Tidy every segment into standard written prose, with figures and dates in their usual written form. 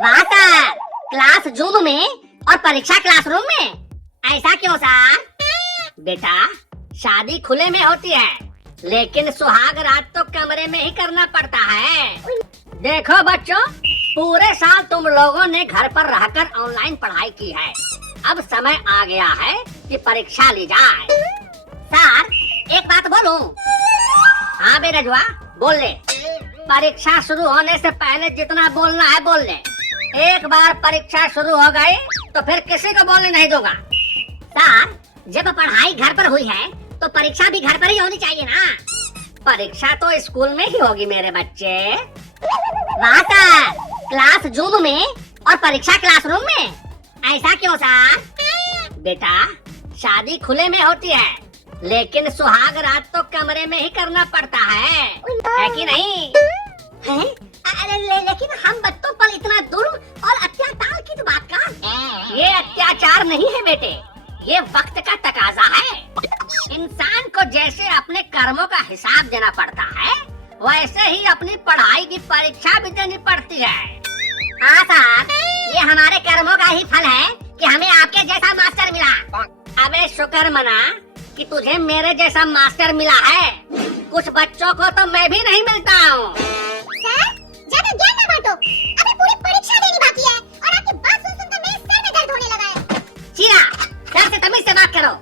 वाह sir, class zoom में और परीक्षा क्लासरूम में, ऐसा क्यों सर? बेटा, शादी खुले में होती है, लेकिन सुहाग रात तो कमरे में ही करना पड़ता है। देखो बच्चों, पूरे साल तुम लोगों ने घर पर रहकर ऑनलाइन पढ़ाई की है। अब समय आ गया है कि परीक्षा ली जाए। सर, एक बात बोलूं? हाँ बे रजवा, बोल ले। परीक्षा शुरू होने से पहले जितना बोलना है बोल ले। एक बार परीक्षा शुरू हो गई तो फिर किसी को बोलने नहीं दूंगा। सर, जब पढ़ाई घर पर हुई है तो परीक्षा भी घर पर ही होनी चाहिए ना। परीक्षा तो स्कूल में ही होगी मेरे बच्चे। वाह सर, क्लास जूम में और परीक्षा क्लासरूम में, ऐसा क्यों सर? बेटा, शादी खुले में होती है, लेकिन सुहाग रात तो कमरे में ही करना पड़ता है कि नहीं? है? अरे लेकिन हम बच्चों पर इतना जुल्म और अत्याचार किस बात का? ये अत्याचार नहीं है बेटे, ये वक्त का तकाजा है। इंसान को जैसे अपने कर्मों का हिसाब देना पड़ता है, वैसे ही अपनी पढ़ाई की परीक्षा भी देनी पड़ती है। हाँ सर, ये हमारे कर्मों का ही फल है कि हमें आपके जैसा मास्टर मिला। अबे शुक्र मना कि तुझे मेरे जैसा मास्टर मिला है। कुछ बच्चों को तो मैं भी नहीं मिलता हूँ। सर, ज्यादा ज्ञान ना बांटो, अभी पूरी परीक्षा देनी बाकी है और आपकी बात सुन सुनकर मेरे सर में दर्द होने लगा है। चीरा, सर से तमीज से बात करो।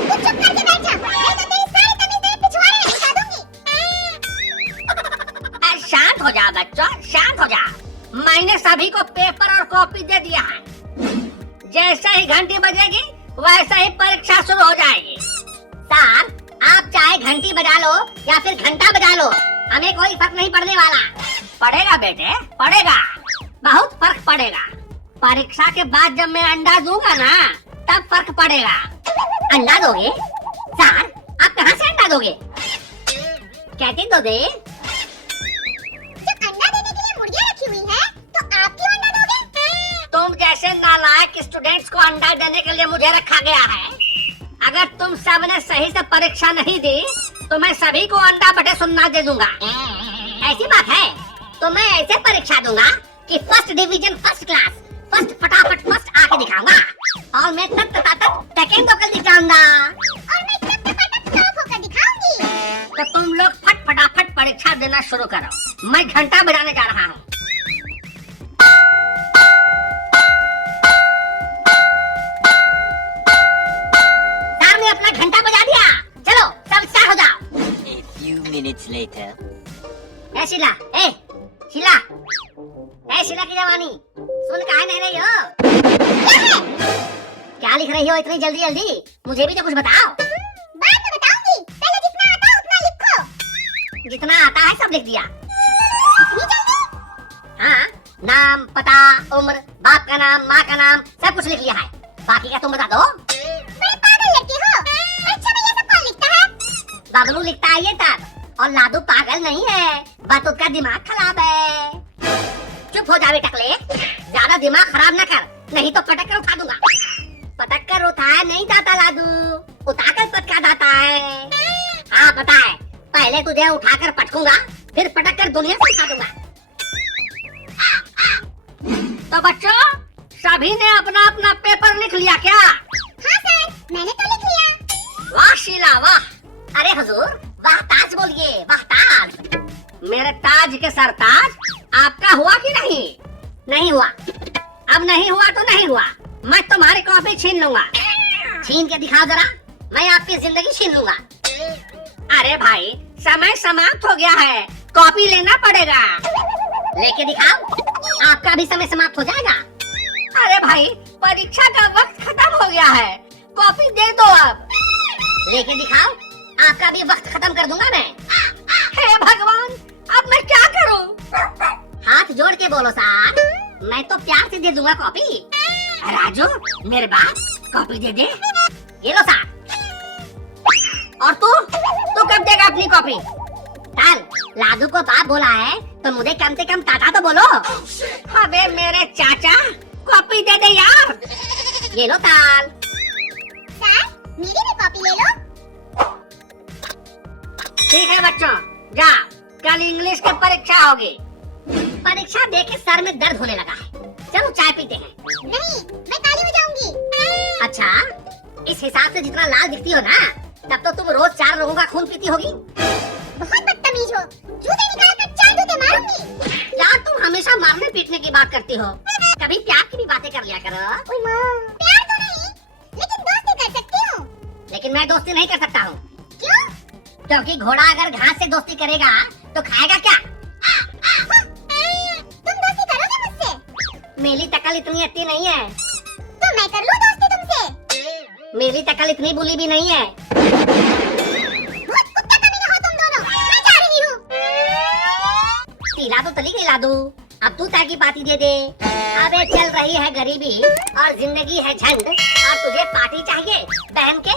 तू चुप करके बैठ जा, नहीं तो तेरी सारी तमीज तेरे पिछवाड़े में घुसा दूंगी। शांत हो जा बच्चों, शांत हो जा। मैंने सभी को पेपर और कॉपी दे दिया है। जैसे ही घंटी बजेगी वैसे ही परीक्षा शुरू हो जाएगी। सर, आप चाहे घंटी बजा लो या फिर घंटा बजा लो, हमें कोई फर्क नहीं पड़ने वाला। पड़ेगा बेटे, पड़ेगा, बहुत फर्क पड़ेगा। परीक्षा के बाद जब मैं अंडा दूंगा ना, तब फर्क पड़ेगा। अंडा दोगे? सर, आप कहाँ से अंडा दोगे? कहती तो दे। जब अंडा देने के लिए मुर्गियां रखी हुई है, तो आप क्यों अंडा दोगे? तुम जैसे नालायक स्टूडेंट्स को अंडा देने के लिए मुझे रखा गया है। अगर तुम सब ने सही से परीक्षा नहीं दी तो मैं सभी को अंडा बटे सुन्ना दे दूंगा। ऐसी बात है तो मैं ऐसे परीक्षा दूंगा कि first division first class, first फटाफट फर्स्ट आके दिखाऊंगा, और मैं तब सेकंड होकर दिखाऊंगा, और मैं तब टॉप होकर दिखाऊंगी। तो तुम लोग फटाफट परीक्षा देना शुरू करो। मैं घंटा बजाने जा रहा हूँ। अपना घंटा बजा दिया, चलो सब स्टार्ट हो जाओ। A few minutes later. ए शीला, शीला की जवानी, सुन काहे नहीं रही हो? क्या लिख रही हो इतनी जल्दी जल्दी? मुझे भी तो कुछ बताओ। बाद में बताऊंगी, पहले जितना आता उतना लिखो। जितना आता है सब लिख दिया। इतनी जल्दी? हाँ, नाम, पता, उम्र, बाप का नाम, माँ का नाम, सब कुछ लिख लिया है। बाकी का तुम बता दो। बड़े पागल लड़के हो, परीक्षा में ये सब कौन लिखता है? बबलू लिखता है ये तब, और लादू पागल नहीं है, बस उसका दिमाग खराब है। चुप हो जा बे टकले, ज्यादा दिमाग खराब ना कर, नहीं तो पटक कर उठा दूंगा। पटक कर उठाया नहीं जाता लादू, उठाकर पटका जाता है। हाँ पता है, पहले तुझे उठाकर पटकूंगा, फिर पटक कर दुनिया से उठा दूंगा। तो बच्चों, सभी ने अपना अपना पेपर लिख लिया क्या? हाँ सर, मैंने तो लिख लिया। वाह शीला वाह। अरे हुजूर, वाह ताज बोलिए, वाह ताज। मेरे ताज के सरताज, आपका हुआ कि नहीं? नहीं हुआ। अब नहीं हुआ तो नहीं हुआ, मैं तुम्हारी कॉपी छीन लूंगा। छीन के दिखाओ जरा, मैं आपकी जिंदगी छीन लूंगा। अरे भाई, समय समाप्त हो गया है, कॉपी लेना पड़ेगा। लेके दिखाओ, आपका भी समय समाप्त हो जाएगा। अरे भाई, परीक्षा का वक्त खत्म हो गया है, कॉपी दे दो अब। लेके दिखाओ, आपका भी वक्त खत्म कर दूंगा मैं। हे भगवान, अब मैं क्या करूं? हाथ जोड़ के बोलो सर, मैं तो प्यार से दे दूंगा कॉपी। राजू, मेरे बाप, कॉपी दे दे। ये लो सर। और तू कब देगा अपनी कॉपी? चल, लादू को बाप बोला है तो मुझे कम से कम टाटा तो बोलो। अबे मेरे चाचा, कॉपी दे दे यार। ये लो ताल। सर, मेरी भी कॉपी ले लो। ठीक है बच्चों, जा, कल इंग्लिश की परीक्षा होगी। परीक्षा देके सर में दर्द होने लगा है। इस हिसाब से जितना लाल दिखती हो ना, तब तो तुम रोज 4 लोगों का खून पीती होगी। बहुत बदतमीज हो, जूते निकाल कर 4 जूते मारूंगी। यार तुम हमेशा मारने पीटने की बात करती हो, कभी प्यार की भी बातें कर लिया करो। ओए माँ, प्यार तो नहीं, लेकिन दोस्ती कर सकती हूँ। लेकिन मैं दोस्ती नहीं कर सकता हूँ, क्यों? क्योंकि घोड़ा अगर घास से दोस्ती करेगा तो खाएगा क्या? तुम दोस्ती करोगे मुझसे? मेरी तकल इतनी अच्छी नहीं है। तो मैं कर लूँ दोस्ती तुमसे? मेरी तकल इतनी बुली भी नहीं है। बहुत कुत्ता कमीने हो तुम दोनों, मैं जा रही हूँ। तिला तो तली गई लादू, अब तू ताकि पार्टी दे दे। अबे चल रही है गरीबी और जिंदगी है झंड, और तुझे पार्टी चाहिए, बहन के